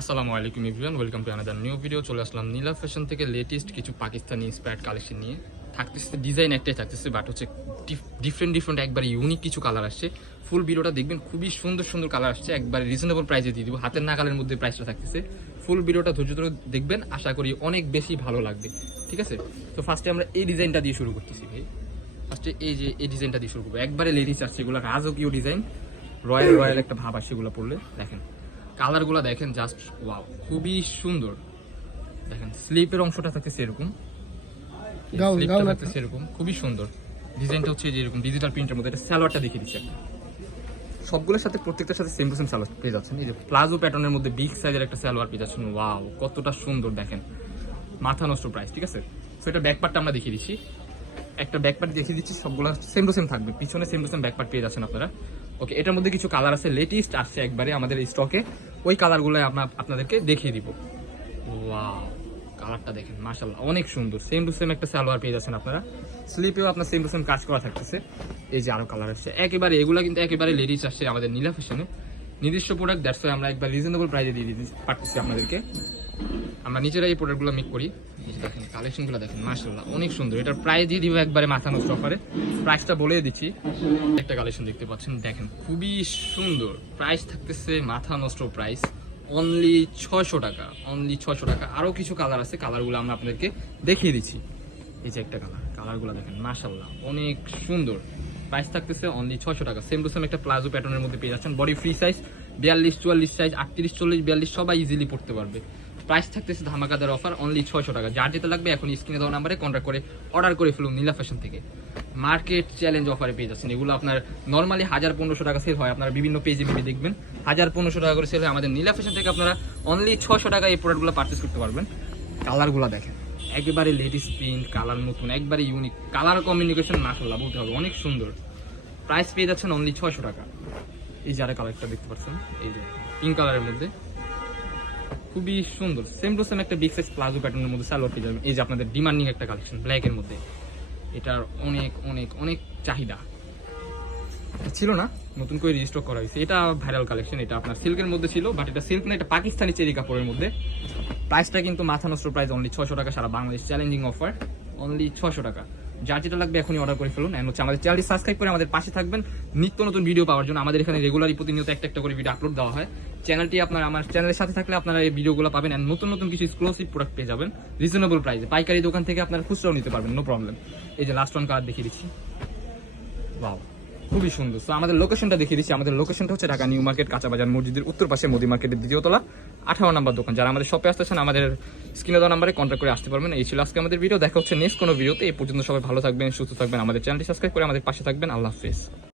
আসসালামু আলাইকুম everyone, welcome to another new video. চলে আসলাম নীলা ফ্যাশন থেকে লেটেস্ট কিছু পাকিস্তানি ইন্সপায়ার্ড কালেকশন নিয়ে। থাকতেছে ডিজাইন একটাই থাকতেছে, বাট হচ্ছে ডিফারেন্ট একবার ইউনিক কিছু কালার আসছে। ফুল ভিডিওটা দেখবেন, খুবই সুন্দর সুন্দর কালার আসছে, একবারে রিজনেবল প্রাইসে দিয়ে দিব, হাতের নাগালের মধ্যে প্রাইসটা থাকতেছে। ফুল ভিডিওটা ধৈর্য ধরে দেখবেন, আশা করি অনেক বেশি ভালো লাগবে। ঠিক আছে, তো ফার্স্টে আমরা এই ডিজাইনটা দিয়ে শুরু করতেছি ভাই। ফার্স্টে এই ডিজাইনটা দিয়ে শুরু করবো, একবারে লেডিস আসছে, এগুলো রাজকীয় ডিজাইন, রয়্যাল একটা ভাব আসছে এগুলো পড়লে। দেখেন কালারগুলো দেখেন, জাস্ট ওয়াও, খুবই সুন্দর। দেখেন স্লিপের অংশটা থাকতেছে এরকম, এরকম খুবই সুন্দর। ডিজাইনটা হচ্ছে যে এরকম ডিজিটাল প্রিন্টের মধ্যে। এটা সালোয়ারটা দেখিয়ে দিচ্ছি একটা, সবগুলোর সাথে প্রত্যেকটার সাথে সেম টু সেম সালোয়ার পেয়ে যাচ্ছেন। এই যে প্লাজো প্যাটার্নের মধ্যে বিগ সাইজের একটা সালোয়ার পেয়ে যাচ্ছেন। ওয়াও, কতটা সুন্দর দেখেন, মাথা নষ্ট প্রাইস। ঠিক আছে, তো এটা ব্যাকপার্টটা আমরা দেখিয়ে দিচ্ছি, একটা ব্যাকপার্ট দেখিয়ে দিচ্ছি, সবগুলো সেম টু সেম থাকবে, পিছনে সেম টু সেম ব্যাকপার্ট পেয়ে যাচ্ছেন আপনারা। ওকে, এটার মধ্যে কিছু কালার আছে, লেটেস্ট আসছে একবারে আমাদের স্টকে, ওই কালারগুলো আপনাদেরকে দেখিয়ে দিব। ওয়াও, কালারটা দেখেন, মাশাআল্লাহ অনেক সুন্দর। সেম টু সেম একটা সালোয়ার পেয়ে যাচ্ছেন আপনারা, স্লিপেও আপনার সেম টু সেম কাজ করা থাকতেছে। এই যে আরো কালার আসছে, একেবারে এগুলো কিন্তু একেবারে লেডিস আসছে আমাদের নীলা ফ্যাশনে, নিজস্ব প্রোডাক্ট। দ্যাটস ওয়াই আমরা একবার রিজনেবল প্রাইসে দিয়ে দিতে পারতেছি আপনাদেরকে। আমরা নিজেরা এই প্রোডাক্টগুলো মেক করি। দেখেন কালেকশনগুলো দেখেন, মাশাআল্লাহ অনেক সুন্দর। এটার প্রাইস দিয়ে দিব একবারে মাথা নষ্ট অফারে, প্রাইসটা বলে দিচ্ছি। একটা কালেকশন দেখতে পাচ্ছেন, দেখেন খুবই সুন্দর, প্রাইস থাকতেছে মাথা নষ্ট প্রাইস, অনলি 600 টাকা, অনলি 600 টাকা। আরও কিছু কালার আছে, কালারগুলো আমরা আপনাদেরকে দেখিয়ে দিচ্ছি। এই যে একটা কালারগুলো দেখেন, মাশাআল্লাহ অনেক সুন্দর। প্রাইস থাকতেছে অনলি 600 টাকা। সেম টু সেম একটা প্লাজো প্যাটার্নের মধ্যে পেয়ে যাচ্ছেন, বডি ফ্রি সাইজ 42, 44 সাইজ, 38, 40, 42 সবাই ইজিলি পড়তে পারবে। প্রাইস থাকতেছে ধামাকাদার অফার, অনলি 600 টাকা। যার যেটা লাগবে এখন স্ক্রিনে দেওয়া নাম্বারে কন্ট্যাক্ট করে অর্ডার করে ফেলুন নীলা ফ্যাশন থেকে। মার্কেট চ্যালেঞ্জ অফারে পেয়ে যাচ্ছেন। এগুলো আপনার নর্মালি 1000-1500 টাকা সেল হয়, আপনারা বিভিন্ন পেজে দেখবেন 1000-1500 টাকা করে সেল হয়। আমাদের নীলা ফ্যাশন থেকে আপনারা অনলি 600 টাকা এই প্রোডাক্টগুলো পারচেস করতে পারবেন। কালারগুলো দেখেন, একেবারে লেডিস প্রিন্ট কালার, নতুন একবারে ইউনিক কালার কমিউনিকেশন, মাশাআল্লাহ বলতে হবে অনেক সুন্দর। প্রাইস পেয়ে যাচ্ছেন অনলি 600 টাকা। এই যারা কালারটা দেখতে পাচ্ছেন, এই যে পিঙ্ক কালারের মধ্যে খুবই সুন্দর, সেম টু সেম একটা বিগ সাইজ প্লাজো প্যাটার্নের মধ্যে সালোয়ার পেয়ে যাবেন। এই যে আপনাদের ডিমান্ডিং একটা কালেকশন ব্ল্যাকের মধ্যে, এটার অনেক অনেক অনেক চাহিদা ছিল না, নতুন করে রিস্টক করা হয়েছে। এটা ভাইরাল কালেকশন, এটা আপনার সিল্কের মধ্যে ছিল, বাট এটা সিল্ক না, এটা পাকিস্তানি চেরি কাপড়ের মধ্যে। প্রাইসটা কিন্তু মাথা নষ্ট প্রাইস, অনলি 600 টাকা, সারা বাংলাদেশ চ্যালেঞ্জিং অফার, অনলি 600 টাকা। যার যেটা লাগবে এখনই অর্ডার করে ফেলুন। এন্ড হচ্ছে আমাদের চ্যানেলটি সাবস্ক্রাইব করে আমাদের পাশে থাকবেন নিত্য নতুন ভিডিও পাওয়ার জন্য। আমাদের এখানে রেগুলারই প্রতিনিয়ত একটা করে ভিডিও আপলোড দেওয়া হয়। চ্যানেলটি আমার চ্যানেলের সাথে থাকলে আপনারা এই ভিডিওগুলো পাবেন, এন্ড নতুন নতুন কিছু এক্সক্লুসিভ প্রোডাক্ট পেয়ে যাবেন রিজনেবল প্রাইসে। পাইকারি দোকান থেকে আপনারা খুচরাও নিতে পারবেন, নো প্রবলেম। এই যে লাস্ট ওয়ান কালার দেখিয়ে দিচ্ছি, ওয়াও খুবই সুন্দর। তো আমাদের লোকেশনটা দেখিয়ে দিচ্ছি, আমাদের লোকেশনটা হচ্ছে ঢাকা নিউ মার্কেট, কাঁচাবাজার মসজিদের উত্তর পাশে, মোদি মার্কেটের 2য় তলা, 18 নম্বর দোকান। যারা আমাদের শপে আসতেছেন আমাদের স্ক্রিনে দেওয়া নাম্বারে কন্ট্যাক্ট করে আসতে পারবেন। এই ছিল আজকে আমাদের ভিডিও, দেখা হচ্ছে নেক্সট কোনো ভিডিওতে। এই পর্যন্ত সবাই ভালো থাকবেন, সুস্থ থাকবেন, আমাদের চ্যানেলটি সাবস্ক্রাইব করে আমাদের পাশে থাকবেন। আল্লাহ হাফেজ।